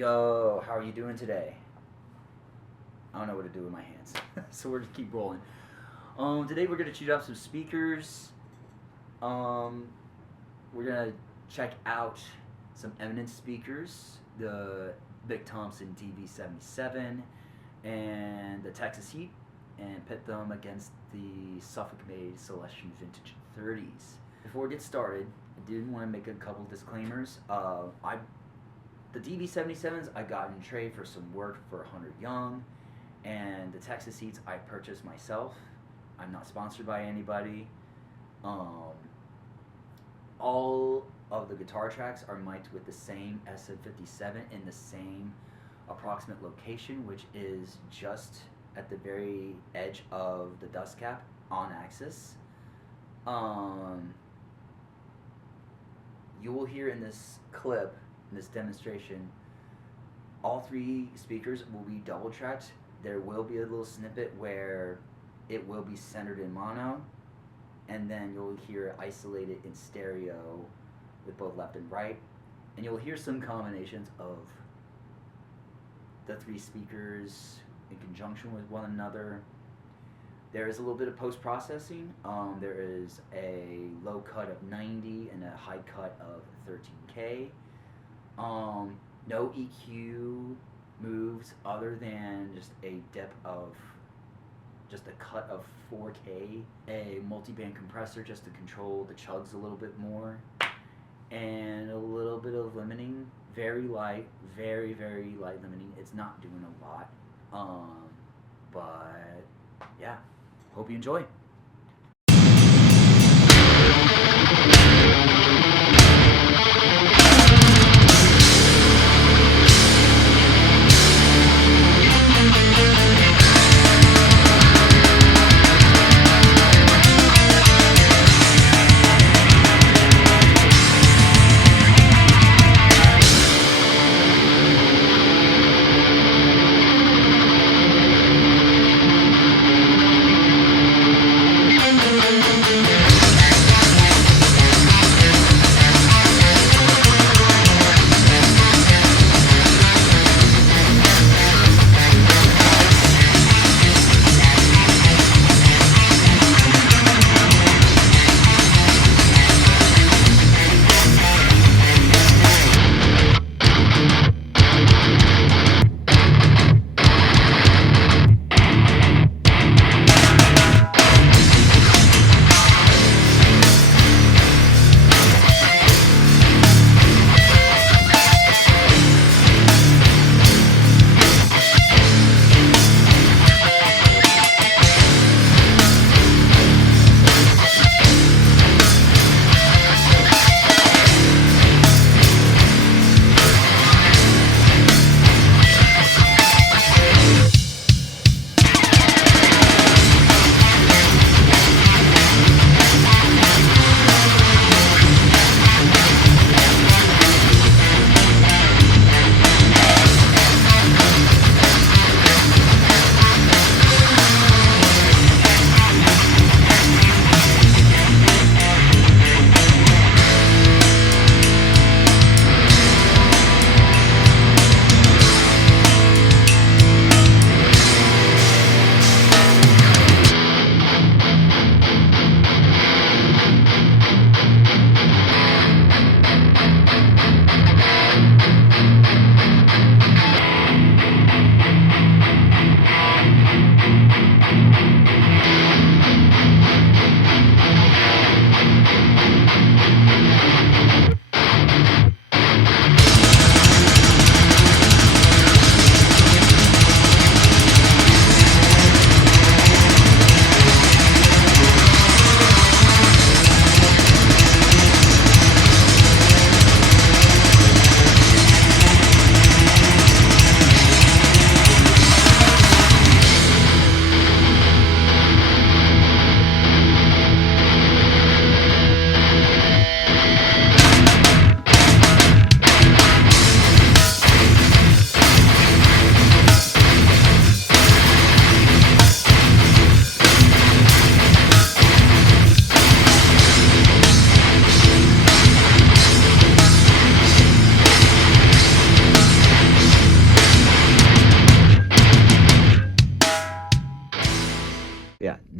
Yo, how are you doing today? I don't know what to do with my hands, so we're just keep rolling. Today we're gonna cheat up some speakers. We're gonna check out some Eminence speakers, the Big Thompson DV77 and the Texas Heat, and pit them against the Suffolk-made Celestion Vintage 30s. Before we get started, I did want to make a couple disclaimers. The DV77s I got in trade for some work for 100 Young, and the Texas Heats I purchased myself. I'm not sponsored by anybody. All of the guitar tracks are mic'd with the same SM57 in the same approximate location, which is just at the very edge of the dust cap on axis. You will hear in this clip, in this demonstration, all three speakers will be double tracked. There will be a little snippet where it will be centered in mono, and then you'll hear it isolated in stereo with both left and right, and you'll hear some combinations of the three speakers in conjunction with one another. There is a little bit of post-processing. There is a low cut of 90 and a high cut of 13K. No EQ moves other than just a dip of just a cut of 4K, a multi-band compressor just to control the chugs a little bit more, and a little bit of limiting, very light, very, very light limiting. It's not doing a lot, but yeah, hope you enjoy.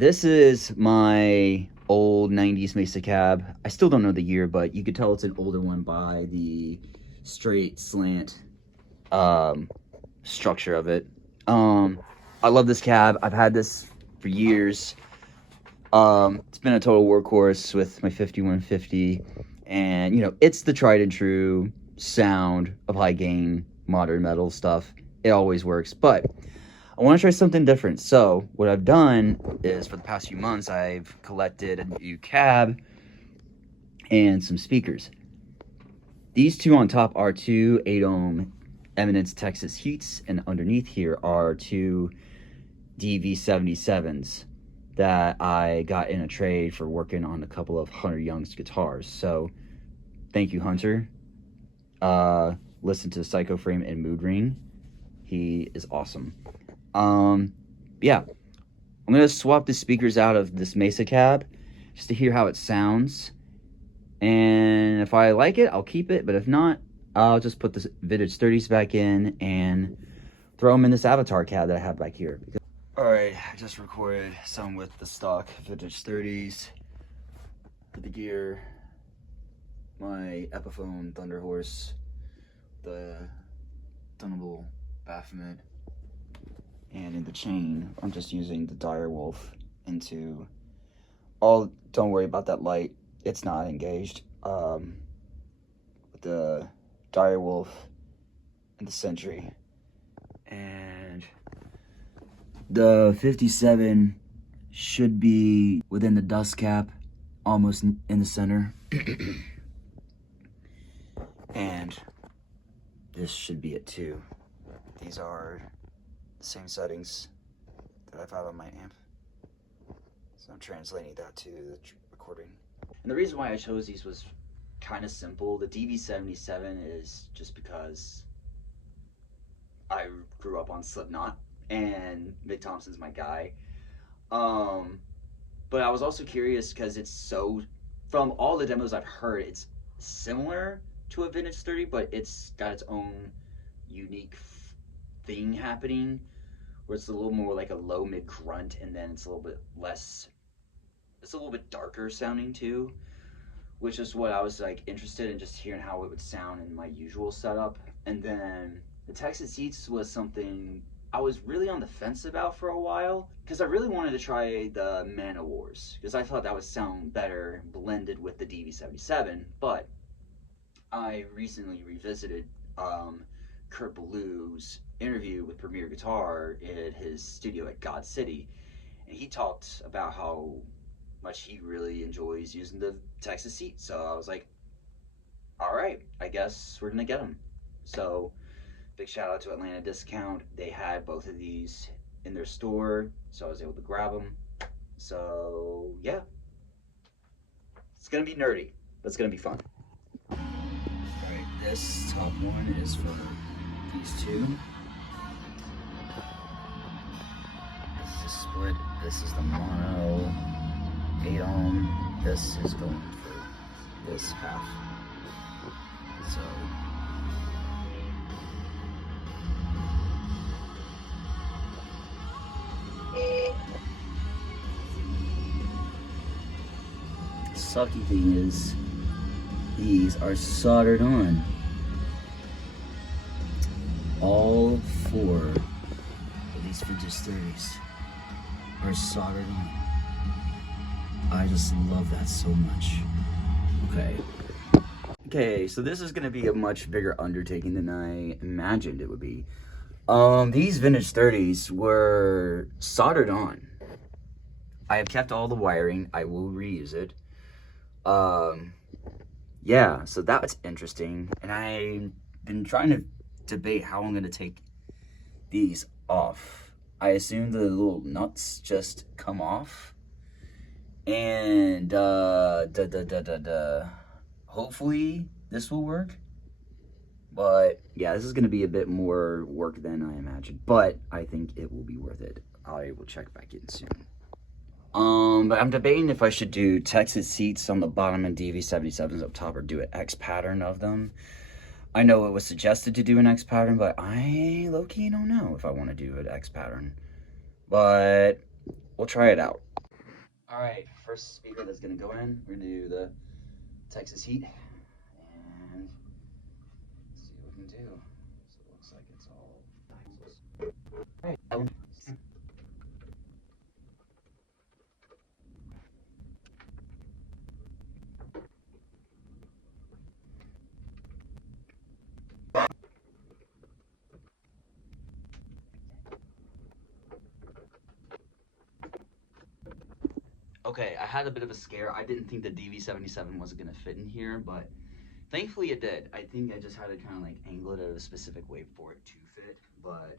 this is my old 90s Mesa cab. I still don't know the year, but you could tell it's an older one by the straight slant structure of it. I love this cab. I've had this for years. It's been a total workhorse with my 5150, and you know, it's the tried and true sound of high gain modern metal stuff. It always works, but I want to try something different. So what I've done is, for the past few months, I've collected a new cab and some speakers. These two on top are two 8-ohm Eminence Texas Heats, and underneath here are two DV77s that I got in a trade for working on a couple of Hunter Young's guitars. So thank you, Hunter. Listen to Psycho Frame and Mood Ring. He is awesome. Yeah, I'm gonna swap the speakers out of this Mesa cab just to hear how it sounds, and if I like it, I'll keep it, but if not, I'll just put the vintage 30s back in and throw them in this Avatar cab that I have back here. Alright, I just recorded some with the stock vintage 30s, for the gear, my Epiphone Thunder Horse, the Tunnable Baphomet, and in the chain, I'm just using the Dire Wolf into all. Don't worry about that light, it's not engaged. With the Dire Wolf and the Sentry, and the 57 should be within the dust cap, almost in the center. And this should be it too. These are the same settings that I've had on my amp, so I'm translating that to the recording. And the reason why I chose these was kind of simple. The DV77 is just because I grew up on Slipknot and Mick Thompson's my guy. But I was also curious because it's so, from all the demos I've heard, it's similar to a vintage 30, but it's got its own unique thing happening, where it's a little more like a low mid grunt, and then it's a little bit less, it's a little bit darker sounding too, which is what I was like interested in, just hearing how it would sound in my usual setup. And then the Texas Heats was something I was really on the fence about for a while, because I really wanted to try the Mana Wars, because I thought that would sound better blended with the DV77, but I recently revisited Kurt Ballew's interview with Premier Guitar at his studio at God City, and he talked about how much he really enjoys using the Texas Heat. So I was like, all right, I guess we're gonna get them. So big shout out to Atlanta Discount. They had both of these in their store, so I was able to grab them. So yeah, it's gonna be nerdy, but it's gonna be fun. All right, this top one is for these two. This is split. This is the mono 8-ohm. This is going for this half. So the sucky thing is, these are soldered on. All four of these vintage 30s are soldered on. I just love that so much. Okay, so this is gonna be a much bigger undertaking than I imagined it would be. These vintage 30s were soldered on. I have kept all the wiring. I will reuse it. Yeah, so that's interesting. And I've been trying to debate how I'm gonna take these off. I assume the little nuts just come off, and hopefully this will work. But yeah, this is gonna be a bit more work than I imagined, but I think it will be worth it. I will check back in soon. But I'm debating if I should do Texas Heats on the bottom and DV77s up top, or do an X pattern of them. I know it was suggested to do an X pattern, but I low-key don't know if I want to do an X pattern. But we'll try it out. All right, first speaker that's gonna go in, we're gonna do the Texas Heat and see what we can do. So it looks like it's all. Right. Okay, I had a bit of a scare. I didn't think the DV77 was gonna fit in here, but thankfully it did. I think I just had to kind of like angle it at a specific way for it to fit, but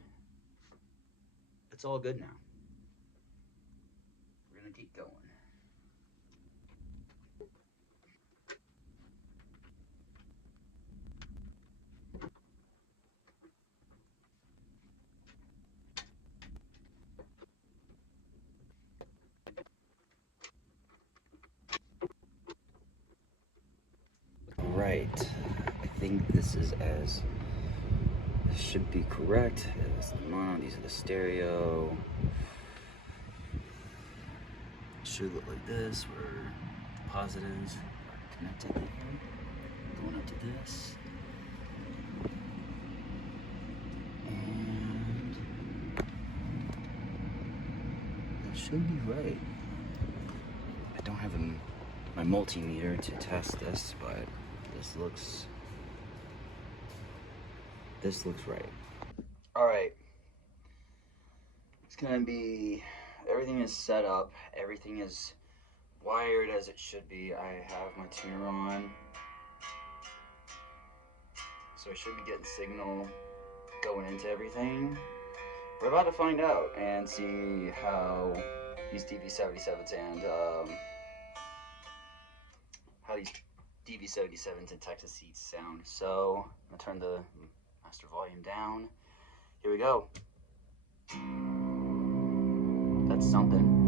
it's all good now. We're gonna keep going. Right, I think this is as this should be correct. This is the mono, these are the stereo. It should look like this, where the positives are connected here, going up to this. And that should be right. I don't have my multimeter to test this, but this looks right. All right, it's gonna be, everything is set up, everything is wired as it should be. I have my tuner on, so I should be getting signal going into everything. We're about to find out and see how these DV77s and how these DV77s and Texas Heats sound. So I'm gonna turn the master volume down. Here we go. That's something.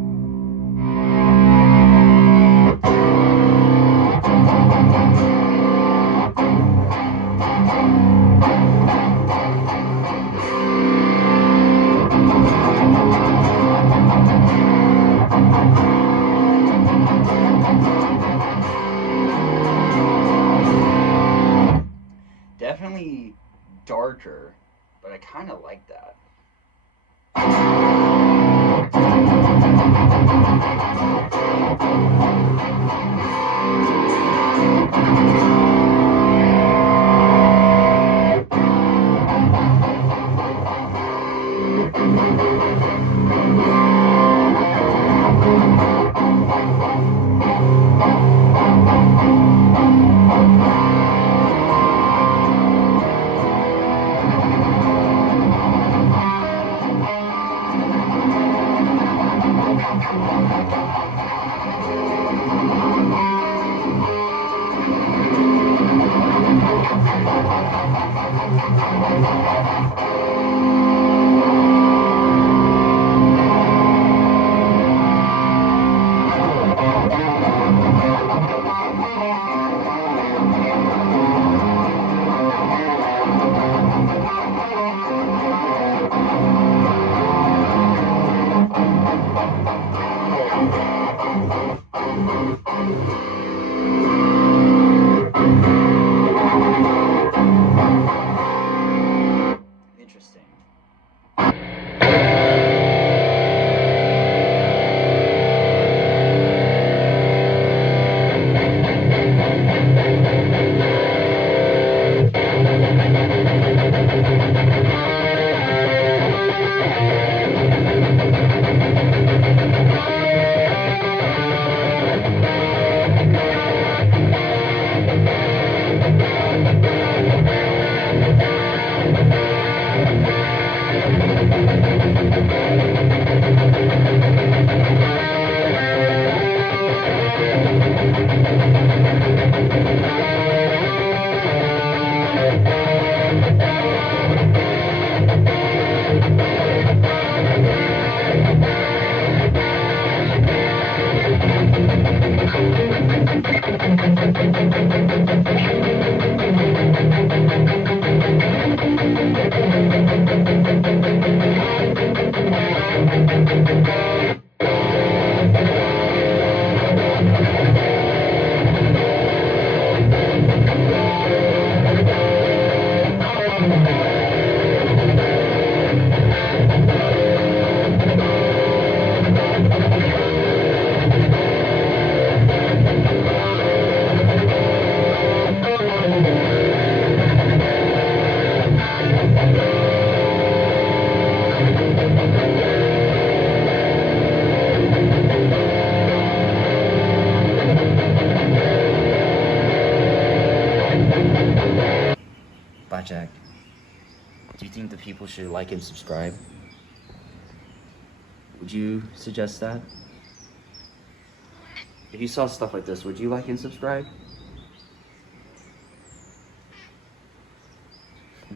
Definitely darker, but I kind of like that. Interesting. Blackjack, do you think the people should like and subscribe? Would you suggest that? If you saw stuff like this, would you like and subscribe?